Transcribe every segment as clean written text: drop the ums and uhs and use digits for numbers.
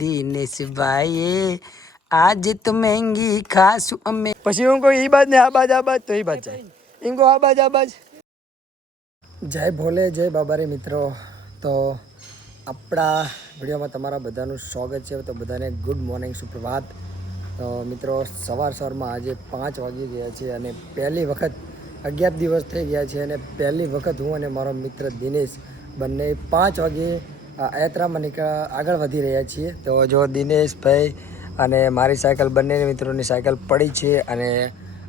દિનેશભાઈ आज तो महंगी खासू અમે પછી હું કોઈ ઈ બાજ ને આ બાજ તો ઈ બાજ જાય એમ કહો આ બાજ જય ભોલે જય બાબારી મિત્રો તો આપણા વિડીયોમાં તમારા બધાનું સ્વાગત છે તો બધાને ગુડ મોર્નિંગ સુપ્રભાત તો મિત્રો સવારમાં આજે 5 વાગી ગયા છે અને પહેલી વખત 11 દિવસ થઈ ગયા છે અને પહેલી વખત હું અને મારો મિત્ર દિનેશ બંને 5 વાગે યાત્રામાં આગળ વધી રહ્યા છીએ તો જો દિનેશભાઈ અને મારી સાયકલ બંને મિત્રોની સાયકલ પડી છે અને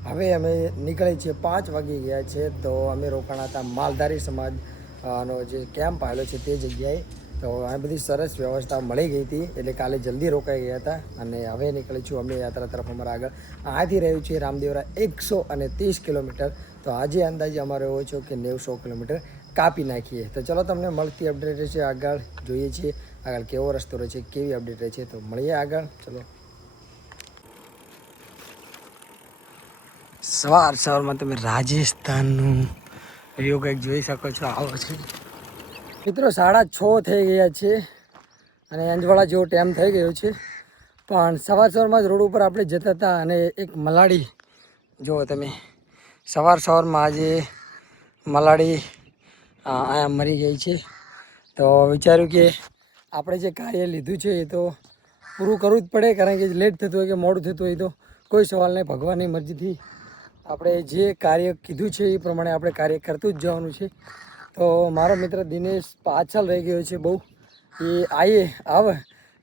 હવે અમે નીકળી છીએ 5 વાગી ગયા છે તો અમે રોકાણા હતા માલધારી સમાજનો જે કેમ્પ આવેલો છે તે જગ્યાએ તો આ બધી સરસ વ્યવસ્થા મળી ગઈ હતી એટલે કાલે જલ્દી રોકાઈ ગયા હતા અને હવે નીકળી છું અમે યાત્રા તરફ અમારા આગળ અહીંથી રહ્યું છે રામદેવરા 130 કિલોમીટર તો આજે અંદાજે અમારો એવો છે કે 900 કિલોમીટર કાપી નાખીએ તો ચલો તમને મળતી અપડેટ છે આગળ જોઈએ છીએ આગળ કેવો રસ્તો રહે છે કેવી અપડેટ રહે છે તો મળીએ આગળ ચલો સવારમાં તમે રાજસ્થાનનું વ્યૂ કંઈક જોઈ શકો છો આવો છે મિત્રો 6:30 થઈ ગયા છે અને અંજવાળા જેવો ટાઈમ થઈ ગયો છે પણ સવારમાં જ રોડ ઉપર આપણે જતા હતા અને એક મલાડી જુઓ તમે સવારમાં આજે મલાડી અહીંયા મરી ગઈ છે તો વિચાર્યું કે આપણે જે કાર્ય લીધું છે એ તો પૂરું કરવું જ પડે કારણ કે લેટ થતું હોય કે મોડું થતું હોય તો કોઈ સવાલ નહીં ભગવાનની મરજીથી આપણે જે કાર્ય કીધું છે એ પ્રમાણે આપણે કાર્ય કરતું જ જવાનું છે તો મારો મિત્ર દિનેશ પાછળ રહી ગયો છે બહુ એ આવે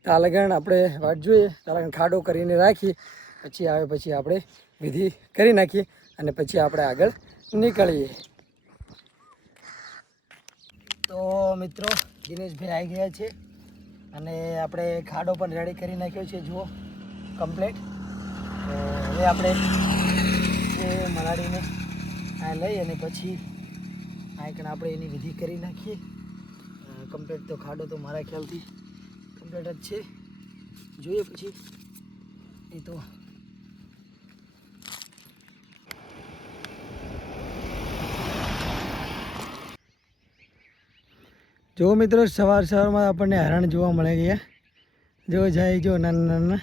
ત્યાં લગન આપણે વાટ જોઈએ ત્યાં લગન ખાડો કરીને રાખીએ પછી આવે પછી આપણે વિધિ કરી નાખીએ અને પછી આપણે આગળ નીકળીએ તો મિત્રો દિનેશભાઈ આવી ગયા છે અને આપણે ખાડો પણ રેડી કરી નાખ્યો છે જુઓ કમ્પ્લીટ તો હવે આપણે એ મલાડીને આ લઈ અને પછી આ કણ આપણે એની વિધિ કરી નાખીએ કમ્પ્લીટ તો ખાડો તો મારા ખ્યાલથી કમ્પ્લીટ જ છે જોઈએ પછી એ તો જો મિત્રો સવારમાં આપણને હરણ જોવા મળે ગયા જો જાય જો નાના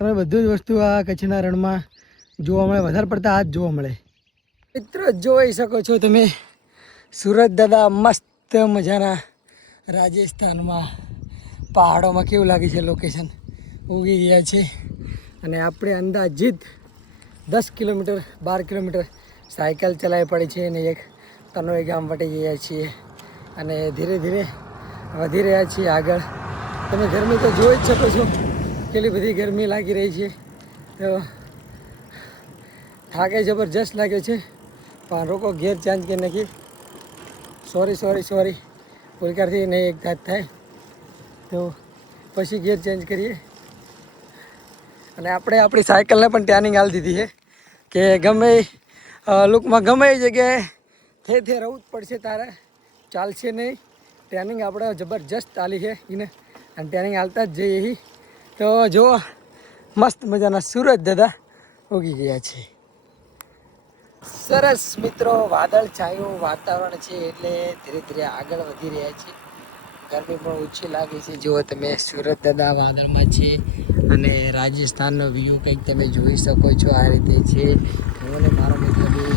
તમે બધું જ વસ્તુ આ કચ્છના રણમાં જોવા મળે વધારે પડતા આ જ જોવા મળે મિત્રો જોઈ શકો છો તમે સુરત દાદા મસ્ત મજાના રાજસ્થાનમાં પહાડોમાં કેવું લાગે છે લોકેશન ઉગી ગયા છે અને આપણે અંદાજિત 10 કિલોમીટર 12 કિલોમીટર સાયકલ ચલાવી પડી છે અને એક તનોઈ ગામ વટી ગયા છીએ અને ધીરે ધીરે વધી રહ્યા છીએ આગળ તમે ગરમી તો જોઈ જ શકો છો કેટલી બધી ગરમી લાગી રહી છે તો થાકે જબરજસ્ત લાગ્યો છે પણ રોકો ગેર ચેન્જ કરી નાખીએ સોરી પોલકારથી નહીં એક ઘાત થાય તો પછી ગેર ચેન્જ કરીએ અને આપણે આપણી સાયકલને પણ ટ્રેનિંગ આપી દીધી છે કે ગમે લુકમાં ગમે એ જગ્યાએ થે રહેવું જ પડશે તારે ચાલશે નહીં ટ્રેનિંગ આપણે જબરજસ્ત ચાલી છે એને અને ટ્રેનિંગ હાલતા જ જઈએ તો જો મસ્ત મજાના સુરત દાદા ઉગી ગયા છે સરસ મિત્રો વાદળ છાયું વાતાવરણ છે એટલે ધીરે ધીરે આગળ વધી રહ્યા છે ગરમી પણ ઓછી લાગે છે જુઓ તમે સુરત દાદા વાદળમાં છે અને રાજસ્થાનનો વ્યૂ કંઈક તમે જોઈ શકો છો આ રીતે છે હું અને મારો મિત્ર બી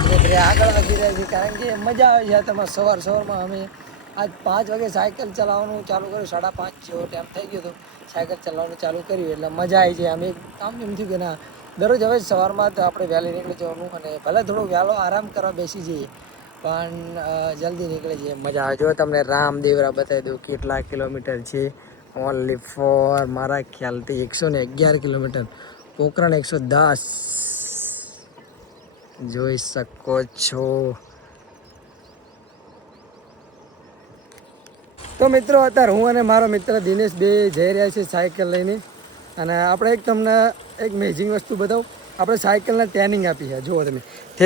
ધીરે ધીરે આગળ વધી રહ્યા છે કારણ કે મજા આવે છે તમારે સવારમાં અમે આજ 5 વાગે સાયકલ ચલાવવાનું ચાલુ કર્યું 5:30 જેવો ટાઈમ થઈ ગયો હતો સાયકલ ચલાવવાનું ચાલુ કર્યું એટલે મજા આવી જાય અમે આમ એમ થયું કે ના દરરોજ હવે સવારમાં તો આપણે વહેલી નીકળી જવાનું અને ભલે થોડું વહેલો આરામ કરવા બેસી જઈએ પણ જલ્દી નીકળી જઈએ મજા આવે જો તમને રામદેવરા બતાવી દઉં કેટલા કિલોમીટર છે ઓનલી ફોર મારા ખ્યાલથી 111 કિલોમીટર પોખરણ 110 જોઈ શકો છો તો મિત્રો અત્યારે હું અને મારો મિત્ર દિનેશ બે જઈ રહ્યા છે સાયકલ લઈને અને આપણે તમને એક મેજિંગ વસ્તુ બતાવું આપણે સાયકલને ટ્રેનિંગ આપી છે જુઓ તમે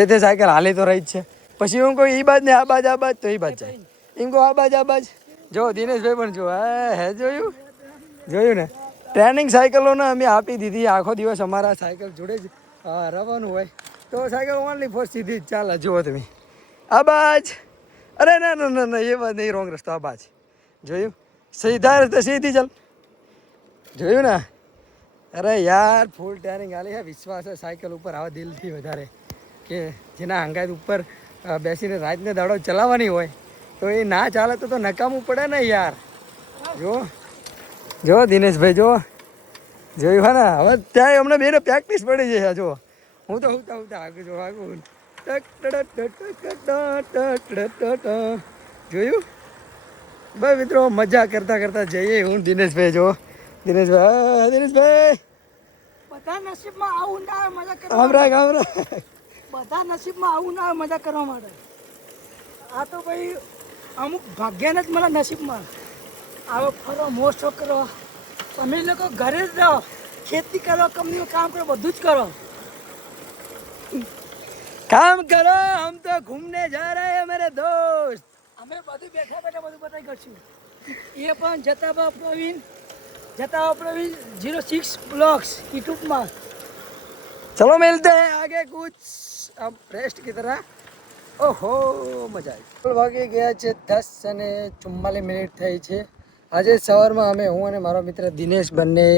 તે સાયકલ હાલી તો રહી જ છે પછી હું કોઈ ઈ બાજ ને આ બાજ તો ઈ બાજ જાય એમ કહો આ બાજ જો દિનેશભાઈ પણ જો હે જોયું ને ટ્રેનિંગ સાયકલોને અમે આપી દીધી આખો દિવસ અમારા સાયકલ જોડે જ રવાનું હોય તો સાયકલ ઓનલી ફોર સીધી જ ચાલે જુઓ તમે આ બાજ અરે ના એ વાત નહીં રોંગ રસ્તો આ બાજ જોયું સીધા રસ્તે સીધી ચાલ. જોયું ને? અરે યાર ફૂલ ટાયરિંગ આલી હે. વિશ્વાસ છે સાયકલ ઉપર આવા દિલથી વધારે કે જેના અંગાત ઉપર બેસીને રાતને દાડો ચલાવવાની હોય તો એ ના ચાલે તો નકામું પડે ને યાર. જો દિનેશભાઈ જો જોયું હા ને. હવે ત્યાં અમને બેને પ્રેક્ટિસ પડી જાય. જો હું તો આગળ જો આગળ જોયું. ભાઈ મિત્રો મજા કરતા કરતા જઈએ. હું દિનેશભાઈ જો દિનેશભાઈ બધા નસીબમાં આવું ના આવે મજા કરવા. ગામરા બધા નસીબમાં આવું ના આવે મજા કરવા માટે. આ તો ભાઈ અમુક ભાગ્યને જ મળે નસીબમાં. આવો ફરો મોસ્ટો કરો. તમે લોકો ઘરે જ રહો, ખેતી કરો, કંપનીમાં કામ કરો, બધું જ કરો. काम करो, हम तो घूमने जा रहे हैं मेरे दोस्त. અમે બધું બેઠા બેઠા બધું બતાવી કરશું. એ પણ જતાબા પ્રવીણ 06 બ્લોગ્સ યુટ્યુબમાં. चलो मिलते हैं आगे कुछ अब रेस्ट की तरह. ओहो मजा આવી. વાગી ગયા છે 10:44 થઈ છે. આજે સવારમાં હું અને મારો મિત્ર દિનેશ બંને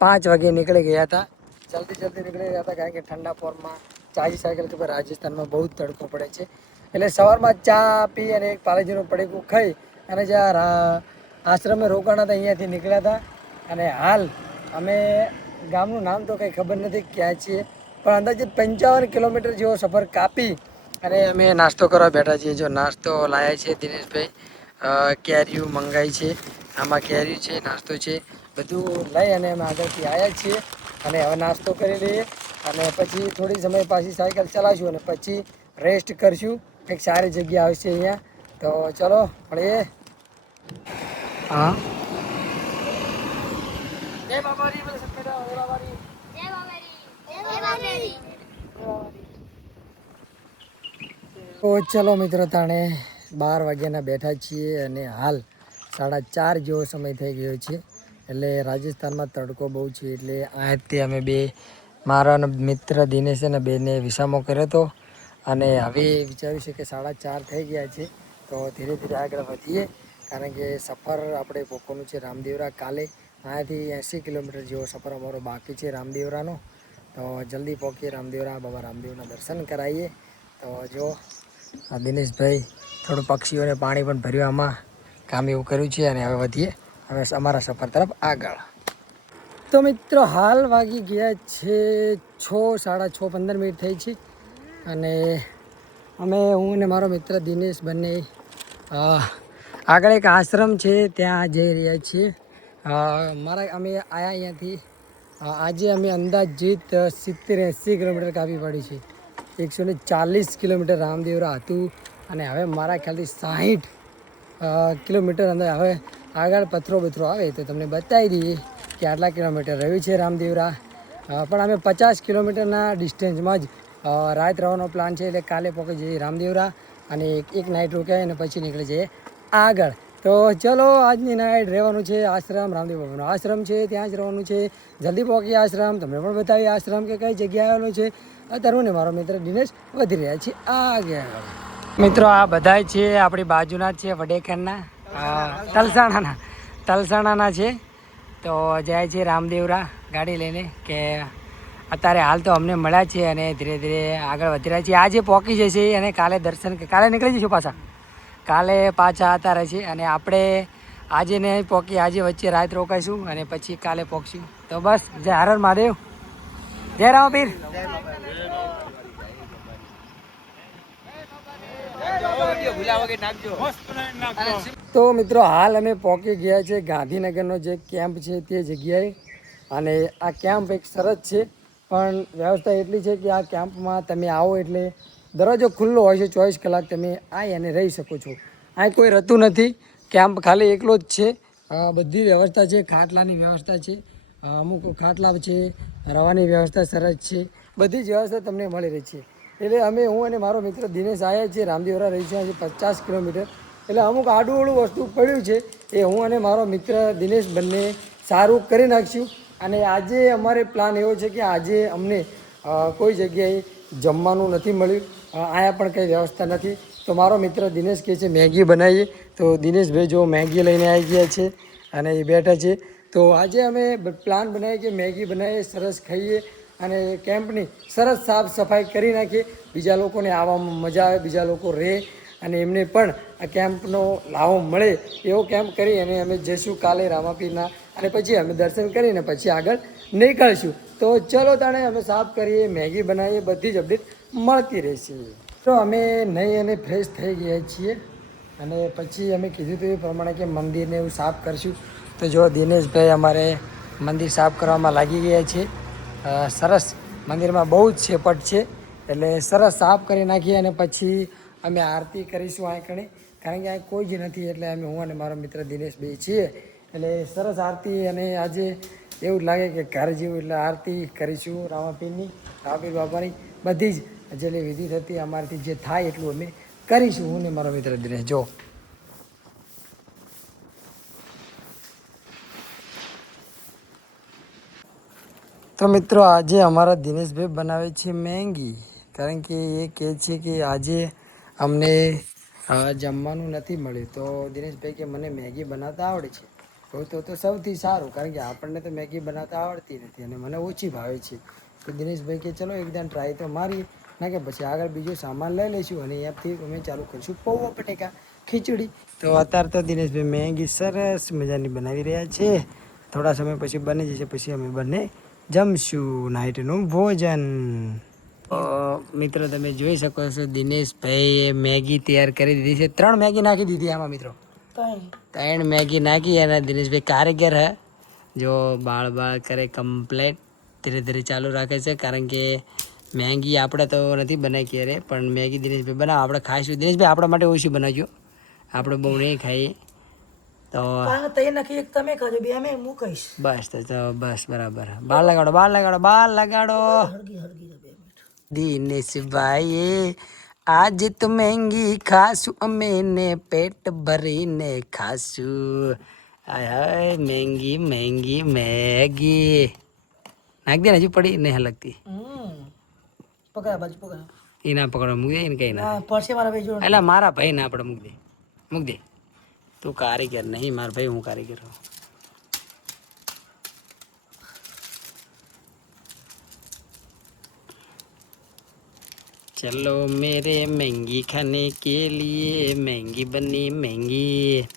5 વાગે નીકળી ગયા હતા. જલ્દી નીકળી ગયા હતા કારણ કે ઠંડા પોરમાં ચાલી સાયકલ કે રાજસ્થાનમાં બહુ તડકો પડે છે. એટલે સવારમાં ચા પી અને એક પાલેજીનું પડીકું ખાઈ અને જ્યાં આશ્રમે રોકાણા હતા અહીંયાથી નીકળ્યા હતા. અને હાલ અમે ગામનું નામ તો કંઈ ખબર નથી ક્યાં છીએ, પણ અંદાજે 55 કિલોમીટર જેવો સફર કાપી અને અમે નાસ્તો કરવા બેઠા છીએ. જો નાસ્તો લાવ્યા છે દિનેશભાઈ. કેરીયું મંગાવી છે. આમાં કેરીયું છે, નાસ્તો છે, બધું લઈ અને અમે આગળથી આવ્યા છીએ. અને હવે નાસ્તો કરી લઈએ અને પછી થોડી સમય પાછી સાયકલ ચલાવીશું અને પછી રેસ્ટ કરશું. એક સારી જગ્યા આવશે અહીંયા. તો ચલો મળીએ. હા જય બાબારી બોલે સત્યના જય બાબારી. તો ચલો મિત્રો તાણે 12 વાગ્યાના બેઠા છીએ અને હાલ 4:30 જેવો સમય થઈ ગયો છે. એટલે રાજસ્થાનમાં તડકો બહુ છે એટલે અહીંયાથી અમે બે મારા મિત્ર દિનેશ અને બેને વિસામો કર્યો હતો અને હવે વિચાર્યું છે કે 4:30 થઈ ગયા છે તો ધીરે ધીરે આગળ વધીએ. કારણ કે સફર આપણે પોકોનું છે રામદેવરા. કાલે અહીંયાથી 80 કિલોમીટર જેવો સફર અમારો બાકી છે રામદેવરાનો. તો જલ્દી પહોંચીએ રામદેવરા. બાબા રામદેવના દર્શન કરાવીએ. તો જો આ દિનેશભાઈ થોડું પક્ષીઓને પાણી પણ ભર્યું આમાં કામ એવું કર્યું છે અને હવે વધીએ હવે અમારા સફર તરફ આગળ. તો મિત્રો હાલ વાગી ગયા છે 6:15 થઈ છે અને હું અને મારો મિત્ર દિનેશ બંને આગળ એક આશ્રમ છે ત્યાં જઈ રહ્યા છીએ. અમે આવ્યા અહીંયાથી આજે અમે અંદાજિત 70-80 કિલોમીટર કાપી પડી છે. 140 કિલોમીટર રામદેવરા હતું અને હવે મારા ખ્યાલથી 60 કિલોમીટર અંદર હવે આગળ પથરો આવે તો તમને બતાવી દઈએ કે આટલા કિલોમીટર રહ્યું છે રામદેવરા. પણ અમે 50 કિલોમીટરના ડિસ્ટન્સમાં જ રાત રહેવાનો પ્લાન છે. એટલે કાલે પહોંચી જઈએ રામદેવરા અને એક નાઇટ રોકાય અને પછી નીકળી જઈએ આગળ. તો ચલો આજની નાઇટ રહેવાનું છે આશ્રમ રામદેવ બાબાનો આશ્રમ છે ત્યાં જ રહેવાનું છે. જલ્દી પહોંચીએ આશ્રમ. તમને પણ બતાવીએ આશ્રમ કે કઈ જગ્યાએ આવેલો છે. અત્યારે હું ને મારો મિત્ર દિનેશ વધી રહ્યા છીએ આગળ. મિત્રો આ બધા છે આપણી બાજુના જ છે વડેખરના તલસાણાના છે. તો જાય છે રામદેવરા ગાડી લઈને કે અત્યારે હાલ તો અમને મળ્યા છે અને ધીરે ધીરે આગળ વધી રહ્યા છીએ. આજે પહોંચી જશે અને કાલે દર્શન કાલે નીકળી જઈશું પાછા. કાલે પાછા આવતા રહેશે અને આપણે આજે નહીં પહોંચી આજે વચ્ચે રાત રોકાઈશું અને પછી કાલે પહોંચીશું. તો બસ જય હર હર મહાદેવ, જય રામપીર. તો મિત્રો હાલ અમે પહોંચી ગયા છે ગાંધીનગરનો જે કેમ્પ છે તે જગ્યાએ. અને આ કેમ્પ એક સરસ છે પણ વ્યવસ્થા એટલી છે કે આ કેમ્પમાં તમે આવો એટલે દરવાજો ખુલ્લો હોય છે 24 કલાક. તમે આવી અને રહી શકો છો. અહીં કોઈ રહેતું નથી. કેમ્પ ખાલી એકલો જ છે. બધી વ્યવસ્થા છે. ખાટલાની વ્યવસ્થા છે, અમુક ખાટલા છે, રહેવાની વ્યવસ્થા સરસ છે. બધી જ વ્યવસ્થા તમને મળી રહી છે. એટલે હું અને મારો મિત્ર દિનેશ આવ્યા છીએ રામદેવરા રહી છે 50 કિલોમીટર. એટલે અમુક આડું વસ્તુ પડ્યું છે એ હું અને મારો મિત્ર દિનેશ બંને સારું કરી નાખીશું. અને આજે અમારે પ્લાન એવો છે કે આજે અમને કોઈ જગ્યાએ જમવાનું નથી મળ્યું. અહીંયા પણ કંઈ વ્યવસ્થા નથી. તો મારો મિત્ર દિનેશ કહે છે મેગી બનાવીએ. તો દિનેશભાઈ જો મેગી લઈને આવી ગયા છે અને એ બેઠા છે. તો આજે અમે પ્લાન બનાવીએ કે મેગી બનાવીએ, સરસ ખાઈએ અને કેમ્પની સરસ સાફ સફાઈ કરી નાખીએ. બીજા લોકોને આવવામાં મજા આવે, બીજા લોકો રહે અને એમને પણ આ કેમ્પનો લાવો મળે એવો કેમ્પ કરી અને અમે જઈશું કાલે રામાપીરના. અને પછી અમે દર્શન કરીને પછી આગળ નીકળીશું. તો ચલો તાણે અમે સાફ કરીએ, મેગી બનાવીએ, બધી જ અપડેટ મળતી રહેશે. તો અમે નહીં અને ફ્રેશ થઈ ગયા છીએ અને પછી અમે કીધું હતું એ પ્રમાણે કે મંદિરને એવું સાફ કરીશું. તો જો દિનેશભાઈ અમારે મંદિર સાફ કરવામાં લાગી ગયા છે. સરસ મંદિરમાં બહુ જ છેપટ છે એટલે સરસ સાફ કરી નાખીએ અને પછી અમે આરતી કરીશું આ કણે. કારણ કે આ કોઈ જ નથી એટલે અમે હું અને મારો મિત્ર દિનેશભાઈ છીએ એટલે સરસ આરતી. અને આજે એવું લાગે કે ઘર જેવું એટલે આરતી કરીશું રામાપીરની, રામાપીર બાપાની બધી જ જેટલી વિધિ થતી અમારાથી જે થાય એટલું અમે કરીશું હું ને મારો મિત્ર દિનેશ. જો તો મિત્રો આજે અમારા દિનેશભાઈ બનાવે છે મેગી. કારણ કે એ કહે છે કે આજે અમને જમવાનું નથી મળ્યું. તો દિનેશભાઈ કે મને મેગી બનાવતા આવડે છે. તો સૌથી સારું, કારણ કે આપણને તો મેગી બનાવતા આવડતી નથી અને મને ઓછી ભાવે છે. તો દિનેશભાઈ કે ચલો એકદમ ટ્રાય તો મારીએ ના કે પછી આગળ બીજો સામાન લઈ લઈશું અને એથી અમે ચાલુ કરીશું પૌવા બટેકા ખીચડી. તો અત્યારે તો દિનેશભાઈ મેગી સરસ મજાની બનાવી રહ્યા છે. થોડા સમય પછી બની જશે, પછી અમે બંને જમશું નાઇટનું ભોજન. મિત્રો તમે જોઈ શકો છો દિનેશભાઈએ મેગી તૈયાર કરી દીધી છે. 3 મેગી નાખી દીધી આમાં મિત્રો, 3 મેગી નાખી. અને દિનેશભાઈ કારીગર હે, જો બાળ કરે કમ્પ્લેટ ધીરે ધીરે ચાલુ રાખે છે. કારણ કે મેગી આપણે તો નથી બનાવી ક્યારે, પણ મેગી દિનેશભાઈ બનાવો આપણે ખાઈશું. દિનેશભાઈ આપણા માટે ઓછી બનાવજો, આપણે બહુ નહીં ખાઈએ. તો તમે ખાજો બે અમે હું કહીશ. બસ તો બસ બરાબર. બાર લગાડો. દિનેશભાઈએ આજ તો મેંગી ખાશું અમે ને પેટ ભરીને ખાશું. હાય હાય મેંગી મેગી નાખ દે ને, હજુ પડી નહીં લગતી. પકડા બાજુ પકડા એ ના પકડો, મૂક દે ને કઈ ના પડશે મારા ભાઈ જોડે. એટલે મારા ભાઈ ના આપણે મૂક દે. તું કારીગર નહીં, મારા ભાઈ હું કારીગર હું. चलो मेरे मैगी खाने के लिए, मैगी बनी मैगी.